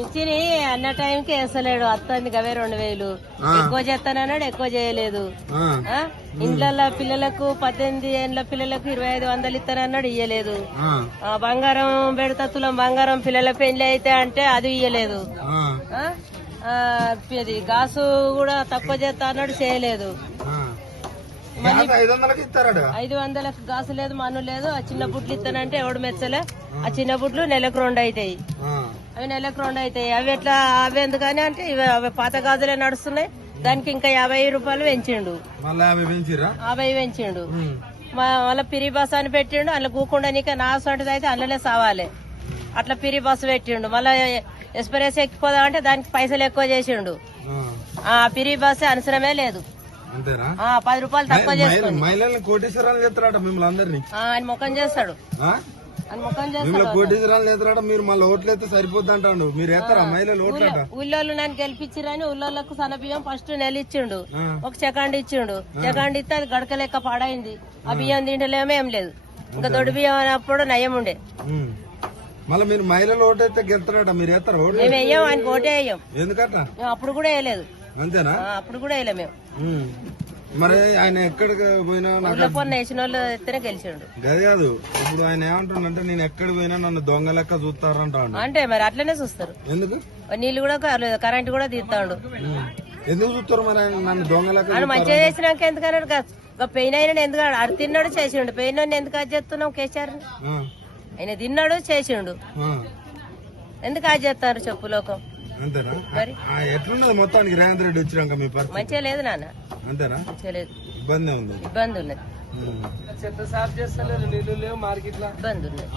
ఇచ్చి అన్న టైంకి వేసలేడు. అత్తంది గవే 2000 ఎక్కువ చేస్తానన్నాడు, ఎక్కువ చేయలేదు. ఇండ్ల పిల్లలకు 18 ఏళ్ళ పిల్లలకు 2500 ఇస్తానన్నాడు, ఇయ్యలేదు. బంగారం పెడతా తులం బంగారం పిల్లల పెళ్లి అయితే అంటే అది ఇయ్యలేదు. ఇది గాసు కూడా తక్కువ చేస్తా అన్నాడు, చేయలేదు. 500లకు గాసు లేదు, మన్ను లేదు. ఆ చిన్న బుట్లు ఇస్తానంటే ఎవడు మెచ్చలే. ఆ చిన్న బుట్లు నెలకు 2 అవుతాయి. అవి నెలకు 2 అవుతాయి. అవి ఎట్లా అవి ఎందుకని అంటే అవి పాత గాజులే నడుస్తున్నాయి. దానికి ఇంకా 50 రూపాయలు పెంచిండు, 50 పెంచిండు. మళ్ళీ పిరి బస్ అని పెట్టిండు. అందులో కూకుండా నీక నా సొంటది అయితే అందులోనే సావాలి. అట్లా పిరి బస్సు పెట్టిండు. మళ్ళీ ఎక్స్ప్రెస్ ఎక్కిపోదాం అంటే దానికి పైసలు ఎక్కువ చేసిండు. ఆ పిరి బస్సు అవసరమే లేదు. 10 రూపాయలు తక్కువ చేసుకుంది. ఆయన ముఖం చేస్తాడు, ఆయన ముఖం చేస్తాడు. మీరు మళ్ళీ ఓట్లు అయితే సరిపోద్ది అంటాడు. మీరు ఎత్తారా మహిళలు ఓట్లట? ఊళ్ళోళ్ళు నన్ను గెలిపించిరని ఊళ్ళోళ్ళకు సన్నబియ్యం ఫస్ట్ నెల ఇచ్చిండు, ఒక సెకండ్ ఇచ్చిండు. సెకండ్ ఇస్తే అది గడక లెక్క పాడైంది. ఆ బియ్యం తింటలేమో ఏం లేదు. ఇంకా దొడ్డు బియ్యం అన్నప్పుడు నయం ఉండే. మళ్ళీ మీరు మహిళలు ఓటు అయితే గెలుతున్నాడ? మీరు ఎత్తారా ఓటు? మేము వేయం, ఆయనకు ఓటే వేయం. ఎందుకట? మేము అప్పుడు కూడా వేయలేదు. అంతేనా? అప్పుడు కూడా వేయలే మేము. మరి ఆయన ఎక్కడికి పోయినా పొన్న వేసిన వాళ్ళు ఎత్తేనే గెలిచిండు. గది కాదు, ఇప్పుడు ఆయన ఏమంటుండంటే నేను ఎక్కడికి పోయినా నన్ను దొంగ లెక్క చూస్తారంటాడు. అంటే మరి అట్లనే చూస్తారు. ఎందుకు? నీళ్లు కూడా కరెంట్ కూడా తీస్తాడు. ఎందుకు చూస్తారు మరి ఆయన నన్ను దొంగ లెక్క? ఆయన మంచిగా చేసినాక ఎందుకన్నాడు? పెయిన్ అయినా ఎందుకు అది తిన్నాడు చేసిండు. పెయిన్ ఎందుకు అది చేస్తున్నావు కేసీఆర్? ఆయన తిన్నాడు చేసిండు, ఎందుకు అది చేస్తారు చెప్పు లోకం? అంతేనా? ఎట్లున్నది మొత్తానికి రేవంత్ రెడ్డి వచ్చినాక మీ పరిస్థితి? మంచిగా లేదు నాన్న. అంతేనా? మంచిగా లేదు, ఇబ్బంది ఉంది. ఇబ్బంది ఉన్నది. చెత్త సాఫ్ చేస్తలేరు, నీళ్లు లేవు మార్కెట్ లో, ఇబ్బంది ఉన్నది.